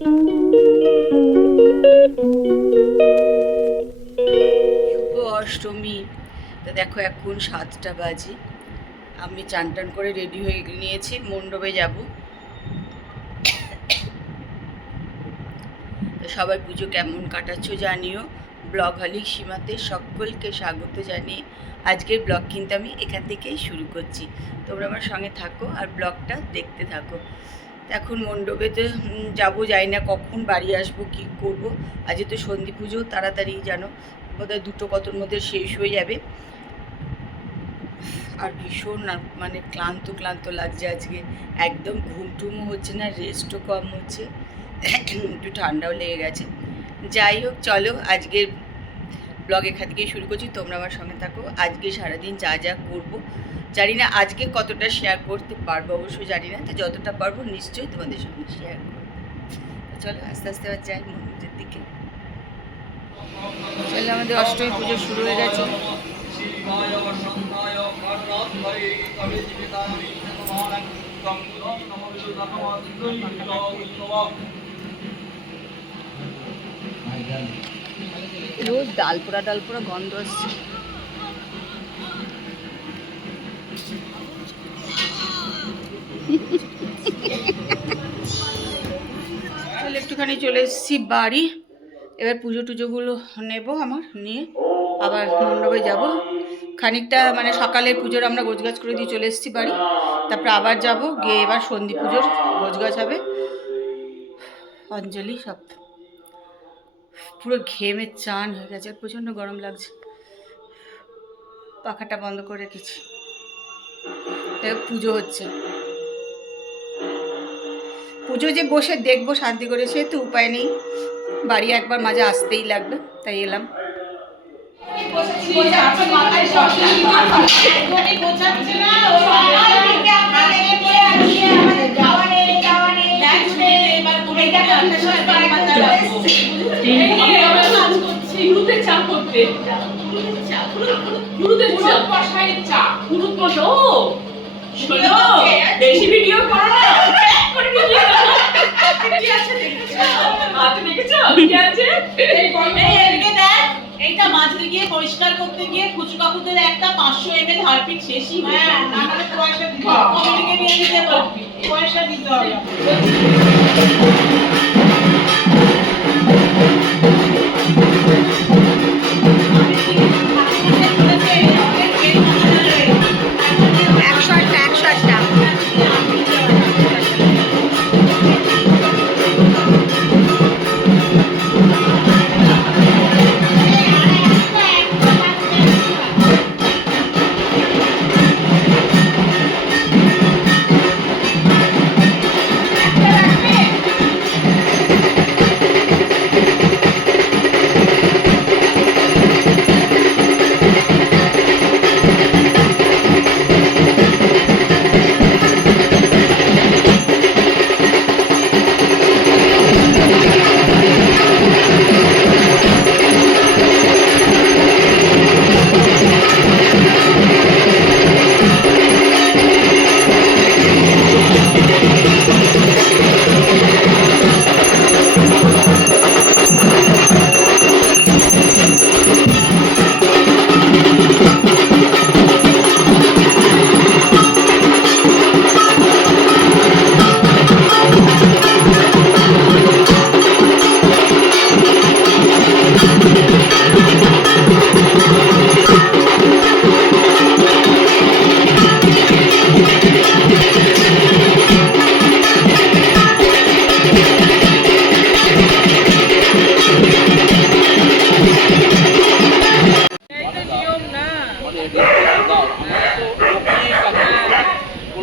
শুভ অষ্টমী। তো দেখো এখন 7টা বাজে, আমি চান টান করে রেডি হয়ে নিয়েছি, মণ্ডপে যাব। তো সবাই পুজো কেমন কাটাচ্ছ জানিও। ব্লগ হলিক সীমাতে সকলকে স্বাগত জানিয়ে আজকের ব্লগ কিন্তু আমি এখান থেকেই শুরু করছি। তোমরা আমার সঙ্গে থাকো আর ব্লগটা দেখতে থাকো। এখন মণ্ডপেতে যাবো, যাই না কখন বাড়ি আসবো, কী করবো। আজকে তো সন্ধি পুজো, তাড়াতাড়ি জানো বোধহয় 2টো কতর মধ্যে শেষ হয়ে যাবে। আর ভীষণ মানে ক্লান্ত ক্লান্ত লাগছে আজকে, একদম ঘুমটুমও হচ্ছে না, রেস্টও কম হচ্ছে, একটু ঠান্ডাও লেগে গেছে। যাই হোক, চলো আজকের ব্লগ এখান থেকেই শুরু করছি, তোমরা আমার সঙ্গে থাকো। আজকে সারাদিন যা যা করবো জানি না, আজকে কতটা শেয়ার করতে পারবো অবশ্যই জানি না, তো যতটা পারবো নিশ্চয়ই তোমাদের সঙ্গে শেয়ার করবো। চলো আস্তে আস্তে আবার যাই মন্দিরের দিকে। চলো, আমাদের অষ্টমী পুজো শুরু হয়ে গেছে। রোজ ডাল পোড়া গন্ধ আসছে। একটুখানি চলে এসেছি বাড়ি, এবার পুজো টুজোগুলো নেব আমার, নিয়ে আবার মণ্ডপে যাব। খানিকটা মানে সকালের পুজোর আমরা গোছগাছ করে দিয়ে চলে এসেছি বাড়ি, তারপরে আবার যাব, গিয়ে এবার সন্ধি পুজোর গোছগাছ হবে, অঞ্জলি সব। পুরো ঘেমে চান হয়ে গেছে, প্রচণ্ড গরম লাগছে, পাখাটা বন্ধ করে রেখেছি। পুজো হচ্ছে, পুজো যে বসে দেখবো শান্তি করে সে তো উপায় নেই, বাড়ি একবার মাঝে আসতেই লাগবে, তাই এলাম। বেশি ভিডিও করো না, এইটা মাঝে গিয়ে পরিষ্কার করতে গিয়ে কুচু কাকুদের একটা 500 ml হারপিক শেষই হয়ে যায়। না হলে পয়সা দিতে হবে, কমিটিকে নিয়ে দিতে পারবি, পয়সা দিতে হবে।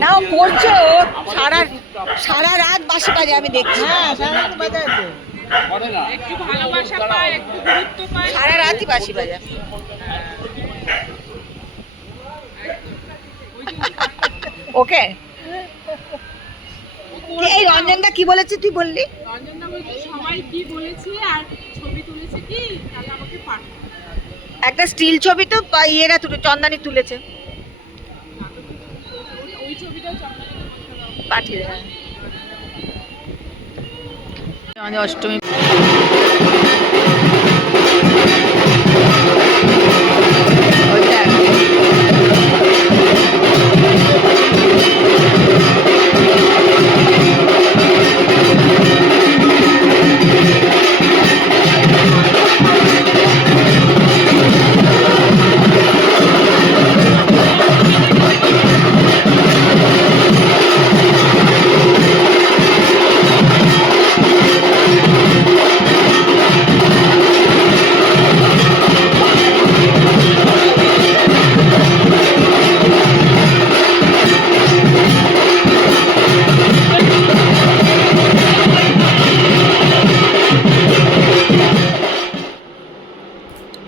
নাও করছে ও, সারা রাত বাঁশি বাজে আমি দেখছি। হ্যাঁ, সারা রাত বাজে, একটু ভালোবাসা পায়, একটু গুরুত্ব পায়, সারা রাতই বাঁশি বাজে। ওকে, এই রঞ্জনদা কি বলেছে তুই বললি? রঞ্জনদা বলছে সবাই কি বলেছে আর ছবি তুলেছে কি, তাহলে আমাকে পাঠাও। একটা স্টিল ছবি তো ইয়েরা তুলে, চন্দানি তুলেছে, ওই ছবিটাও পাঠিয়ে দেয়। আমাদের অষ্টমী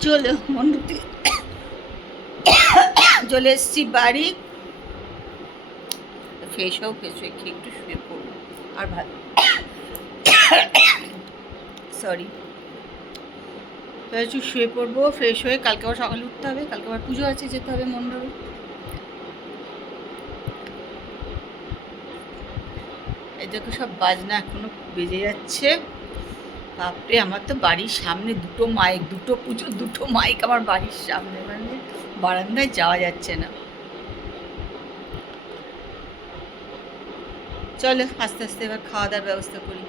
চলো মন্ডপ থেকে চলে এসেছি বাড়ি। ফ্রেশ হয়ে খেয়ে একটু শুয়ে পড়বো আর ভালো সরি একটু শুয়ে পড়বো ফ্রেশ হয়ে। কালকে আবার সকালে উঠতে হবে, কালকে আবার পুজো আছে, যেতে হবে মণ্ডপে। এই দেখো সব বাজনা এখনো বেজে যাচ্ছে। বাপরে, আমার তো বাড়ির সামনে দুটো পুজো, দুটো মাইক আমার বাড়ির সামনে, মানে বারান্দায় যাওয়া যাচ্ছে না। চলো আস্তে আস্তে এবার খাওয়া দাওয়ার ব্যবস্থা করি।